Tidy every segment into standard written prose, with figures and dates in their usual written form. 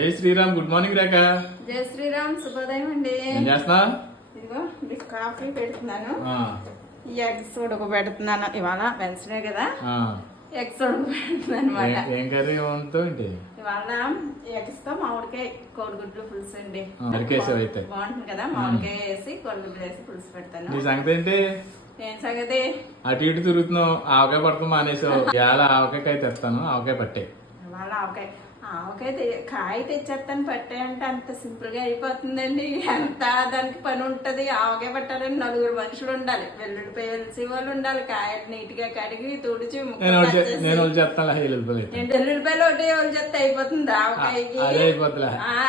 జై Sriram. Good morning రేఖ. జై శ్రీరామ్. శుభోదయం అండి. ఏం చేస్తున్నా? ఇదిగో మీకు కాఫీ పెడుతున్నాను, ఎగ్స్ ఉడకబెడుతున్నాను. ఇవాళ వెన్స్డే కదా, ఎగ్స్ ఉడకబెడుతున్నాను అనమాట. ఏం కర్రీ ఏంటి ఇవాళ ఎగ్స్ తో మామిడికాయ కోడిగుడ్లు పులుసు అండి. అయితే బాగుంటుంది కదా, మామిడికాయ వేసి కోడిగుడ్లు వేసి పులుసు పెడతాను. నీ సంగతి ఏంటి? ఏం సంగతి? అటు ఇటు తిరుగుతున్నావు, ఆవకాయ పడతాం మానేసావు. ఇవాళ ఆవకాయ తెస్తాను, ఆవకాయ పట్టే. ఇవాళ ఆవకాయ కాయ తెచ్చేస్తాను పట్టే అంటే అంత సింపుల్ గా అయిపోతుందండి. ఎంత దానికి పని ఉంటది. ఆవకాయ పట్టాలని 4 మనుషులు ఉండాలి, వెల్లుల్లిపాయ వెలిసి వాళ్ళు ఉండాలి, కాయలు నీట్ గా కడిగి తుడిచి వెల్లుల్లిపాయలు ఒకటి వాళ్ళు చెత్త అయిపోతుంది ఆవకాయకి.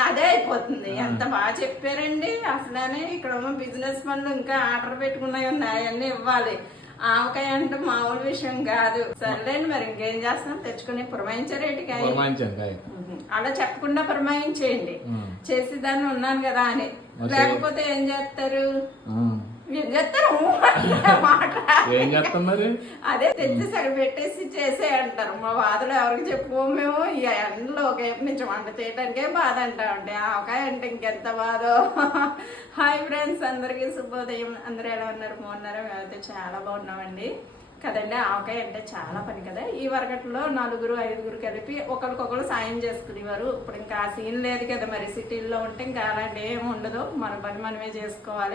అదే అయిపోతుంది. ఎంత బాగా చెప్పారండి. అసలనే ఇక్కడ బిజినెస్ పనులు ఇంకా ఆర్డర్ పెట్టుకున్నాయి ఉన్నాయి, అన్ని ఇవ్వాలి. ఆవకాయ అంటే మామూలు విషయం కాదు. సర్లేండి, మరి ఇంకేం చేస్తాం, తెచ్చుకుని పురమాయించారేటికాయ అలా చెప్పకుండా పురమాయించేయండి. చేసి దాన్ని ఉన్నాను కదా అని. లేకపోతే ఏం చేస్తారు? ఏం చేస్తారు? ఏం చేస్తాం మరి? అదే తెచ్చి సగం పెట్టేసి చేసే అంటారు. మా బాధలు ఎవరికి చెప్పుకో మేము. ఈ ఎండలో ఒక వైపు నుంచి వంట చేయడానికే బాధ అంటా ఉంటే ఆవకాయ అంటే ఇంకెంత బాధో. హాయ్ ఫ్రెండ్స్, అందరికీ శుభోదయం. అందరూ ఎలా ఉన్నారు? బాగున్నారా? మేమైతే చాలా బాగున్నామండి కదండి. ఆవకాయ అంటే చాలా పని కదా. ఈ వరకట్లో 4, 5 కలిపి ఒకరికొకరు సాయం చేసుకునేవారు. ఇప్పుడు ఇంకా ఆ సీన్ లేదు కదా. మరి సిటీల్లో ఉంటే ఇంకా అలాంటి ఏమి ఉండదు. మన పని మనమే చేసుకోవాలి.